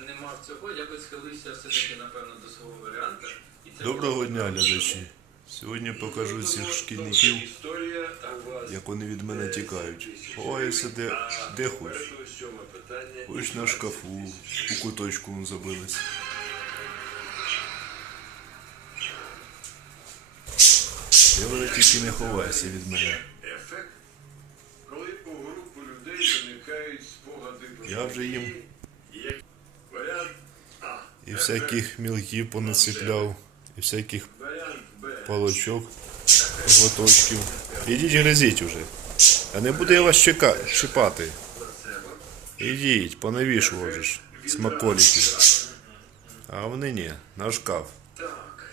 я не мав цього, я би схилився все-таки, напевно, до свого варіанта. І це Доброго дня, глядачі. Сьогодні покажу цих шкідників, Історія у вас як вони від мене тікають. Ховаються де, де хоч. питання. Ось на шкафу, у куточку вон забились. Де вони тільки не ховаються від мене. Ефект, коли у групи людей виникають спогади про Я вже їм. І всяких мілків понацепляв, і всяких палочок, глоточків. Ідіть гризіть уже. А не буду я вас чека... чіпати. Ідіть, понавішував же ж смаколиків. А вони ні, на шкаф. Так,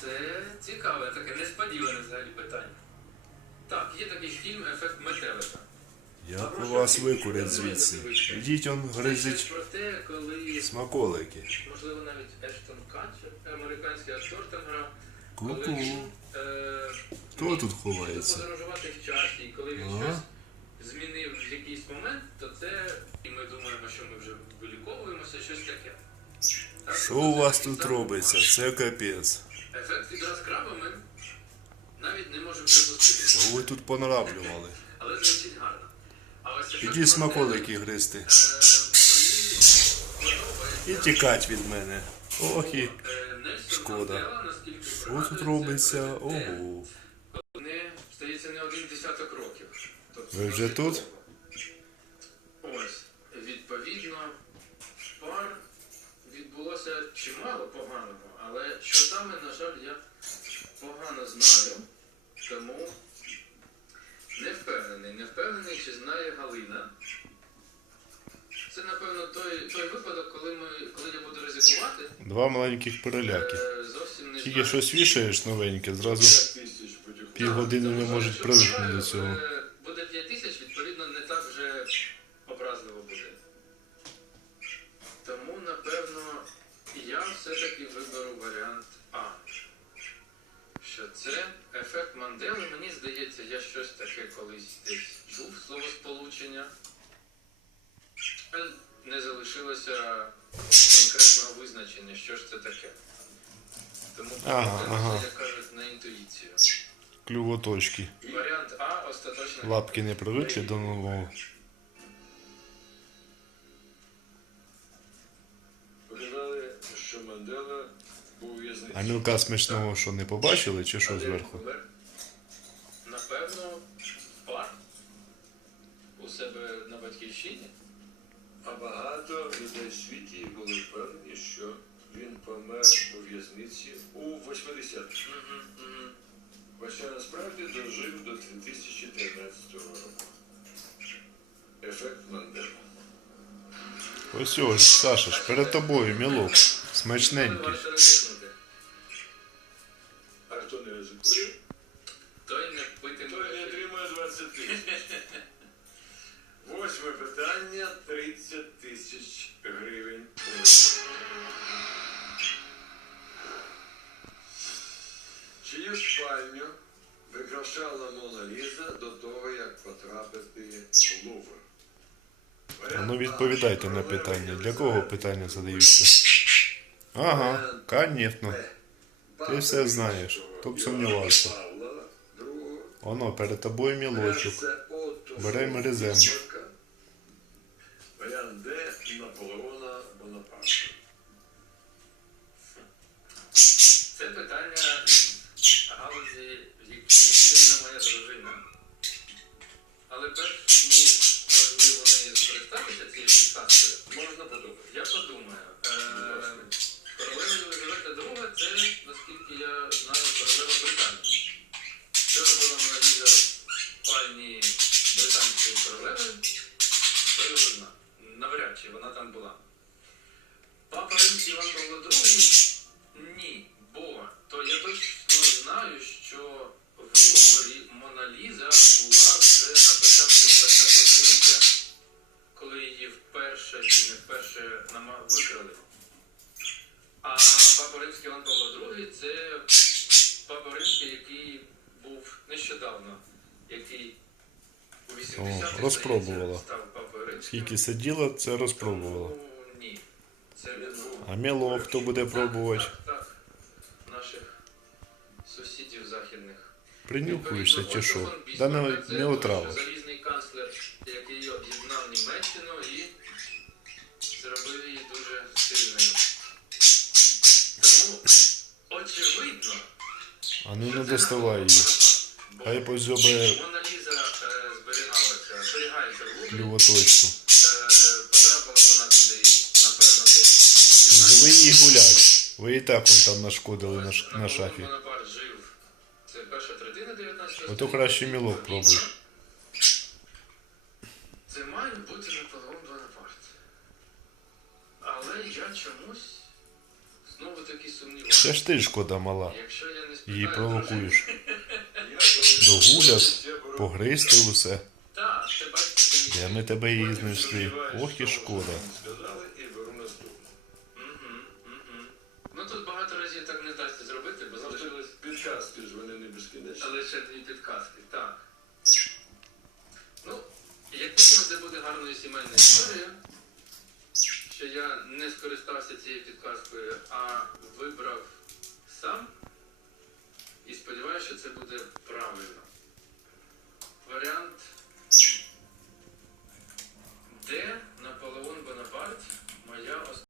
це цікаве, таке несподіване взагалі питання. Так, є такий фільм Ефект метелика. Як у вас викурять звідси? Ідіть он гризить про те, коли, смаколики. можливо, навіть Ештон Катчер, американський актор там грав, коли Ку-ку. він е, Хто тут ховається? подорожувати в часі, і коли він Ага. щось змінив в якийсь момент, то це, і ми думаємо, що ми вже виліковуємося, щось таке. Так, Що у це вас такий тут сам робиться? Це капець. Ефект від розкраба ми навіть не можемо припустити. Що ви тут понараблювали? Але звучить гарно. А ось ефект Ідіть смаколики гризти. Е. І тікать від мене. Ох і. Шкода. Що тут робиться? Ого. Не, один десяток років. Ви вже тут? Ось, відповідно, пар відбулося чимало поганого, але що саме, на жаль, я погано знаю, тому не впевнений. Не впевнений, чи знає Галина. Це, напевно, той, той випадок, ризикувати. Два маленьких переляки. Е, Тільки щось вішаєш новеньке, зразу 5 тисяч півгодини не можуть привикнути до цього. е, Буде 5 тисяч, відповідно, не так вже образливо буде. Тому, напевно, я все-таки виберу варіант А. Що це ефект Мандели, мені здається, я щось таке колись десь чув словосполучення. Не залишилося конкретного визначення, що ж це таке. Тому Ага, це, ага. як кажуть, на інтуїцію. Клювоточки. Варіант А остаточно. Лапки не привикли до нового. Показали, що Мандела був у в'язниці. А мілка смачного що не побачили, чи що зверху? Напевно, пар у себе на батьківщині. А багато людей в світі були впевнені, що він помер у в'язниці у 80-х. Мгм, мгм. Хоча насправді дожив до 2013 року. Ефект Мандела. Ось ось, Саша ж, перед тобою мілок. Смачненький. Чию прикрашала Мона Ліза до того, як потрапити в Лувр? Ну відповідайте на питання. Для кого питання задаються? Ага, конечно. Ти все знаєш. Хто б сумнівався. Воно перед тобою мілочок. Беремо резем. То. Навряд чи вона там була. Папа Римський Іван Павло II ні, бо то я точно знаю, що в Луврі Мона Ліза була вже на початку ХХ століття, коли її вперше чи не вперше викрали. А папа Римський Іван Павло II це папа Римський, який був нещодавно, який у 80-х О, став. Скільки сиділа, це розпробувала. А міло хто буде пробувати? Сусідів західних. Принюхуєшся чи що? Да не, не отрава. Залізний канцлер, який об'єднав Німеччину і зробив її дуже сильною. Тому очевидно, А ну не доставай її. Хай позьобає Мона Ліза е, зберігалася, зберігається в Луврі. клювоточку. Е, потрапила вона туди, напевно, десь. Ну, Ви її гулять. Ви і так вон там нашкодили на, на шафі. Це перша третина 19 Ото краще мілок пробуй. Це має бути Наполеон Бонапарт. Але я чомусь знову таки Це ж ти шкода мала. Якщо я не спитаю, Її провокуєш. Догулять, погризти усе. Де ми тебе її знайшли? Ох і шкода. І. Ну тут багато разів так не вдасться зробити, бо Залишились підказки ж вони не безкінечні. лише дві підказки. Так. Ну, як мінімум, це буде гарною сімейною історією, що я не скористався цією підказкою, а вибрав